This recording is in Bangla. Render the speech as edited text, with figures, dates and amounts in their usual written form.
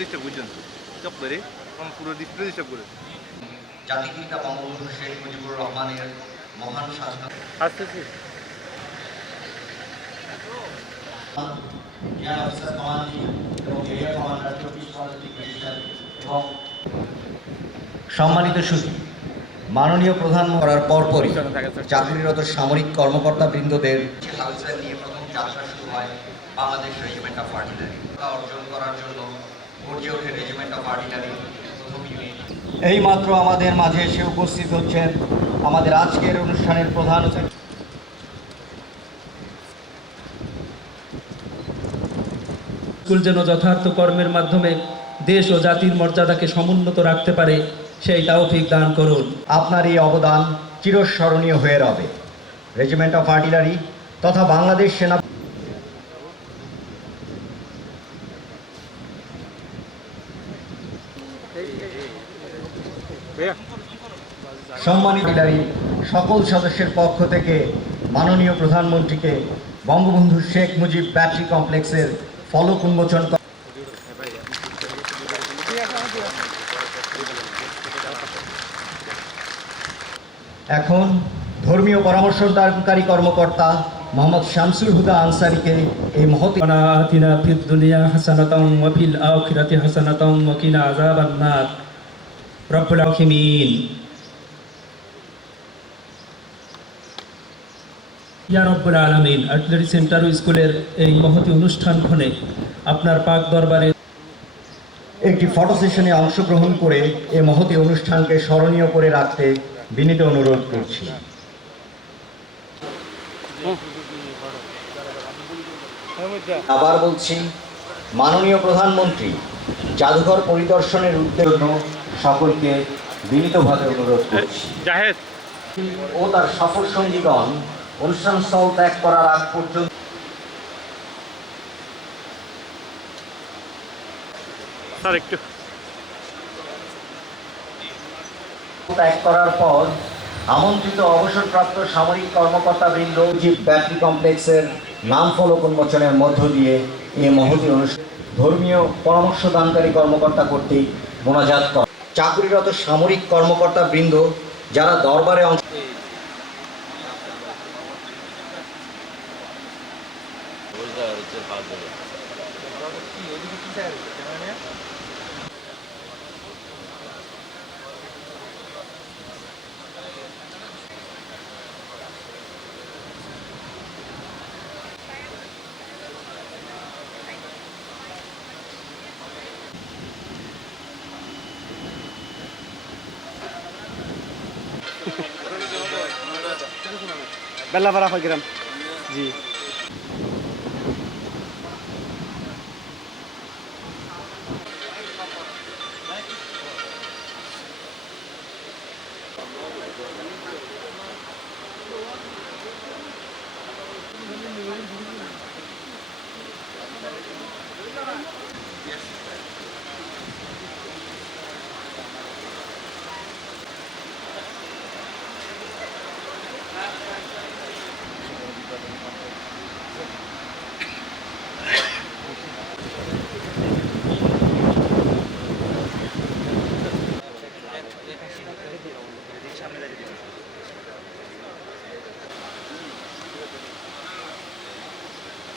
ডিস্টার্ব করছেন চপ করে পুরো ডিসপ্লে ডিস্টার্ব করে জাতিপিতা বঙ্গবন্ধু শেখ মুজিবুর রহমানের মহান স্বাধীনতা আসতেছি সম্মানিত সুধী, মাননীয় প্রধানমন্ত্রী করার পরপরই চাকরিরত সামরিক কর্মকর্তা বৃন্দদের নিয়ে প্রথম যাত্রা শুরু হয় বাংলাদেশ রেজিমেন্ট অফ আর্টিলারি অর্জন করার জন্য গড়ে ওঠে রেজিমেন্ট অফ আর্টিলারি প্রথম ইউনিট। এই মাত্র আমাদের মাঝে এসে উপস্থিত হচ্ছেন আমাদের আজকের অনুষ্ঠানের প্রধান অতিথি। স্কুল যেন যথার্থ কর্মের মাধ্যমে দেশ ও জাতির মর্যাদাকে সমুন্নত রাখতে পারে সেই তৌফিক দান করুন। আপনার এই অবদান চিরস্মরণীয় হয়ে রবে। রেজিমেন্ট অফ আর্টিলারি তথা বাংলাদেশ সেনা সম্মানিত আর্টিলারি সকল সদস্যের পক্ষ থেকে মাননীয় প্রধানমন্ত্রীকে বঙ্গবন্ধু শেখ মুজিব ব্যাটারি কমপ্লেক্সের ফলক উন্মোচন এখন ধর্মীয় পরামর্শদানকারী কর্মকর্তা মোহাম্মদ শামসুল হুদা আনসারীকে এই মহৎ আতিনা ফিদ দুনিয়া হাসানাতাম ওয়া ফিল আখিরাতি হাসানাতাম ওয়া কিনা আযাবান নার। রব্বুল আলামিন। ইয়া রব্বুল আলামিন, আর্টিলারি সেন্টার ও স্কুলের এই মহতি অনুষ্ঠানক্ষণে আপনার পাক দরবারে একটি ফটো সেশনে অংশগ্রহণ করে এই মহতি অনুষ্ঠানকে স্মরণীয় করে রাখতে বিনীত অনুরোধ করছি। আবার বলছি, মাননীয় প্রধানমন্ত্রী জাদুঘর পরিদর্শনের উদ্দেশ্য সকলকে বিনীতভাবে অনুরোধ করছি ও তার সফর সঙ্গীগণ অনুষ্ঠানস্থল ত্যাগ করার আগ পর্যন্ত ত্যাগ করার পর আমন্ত্রিত অবসরপ্রাপ্ত সামরিক কর্মকর্তা বৃন্দ মুজিব ব্যাটারি কমপ্লেক্সের নাম ফলক উন্মোচনের মধ্য দিয়ে এই মহতী অনুষ্ঠান ধর্মীয় পরামর্শদানকারী কর্মকর্তা কর্তৃক মোনাজাত করে। চাকরিরত সামরিক কর্মকর্তা বৃন্দ যারা দরবারে অংশ বেল্লাপাড়া গ্রাম জি Yes.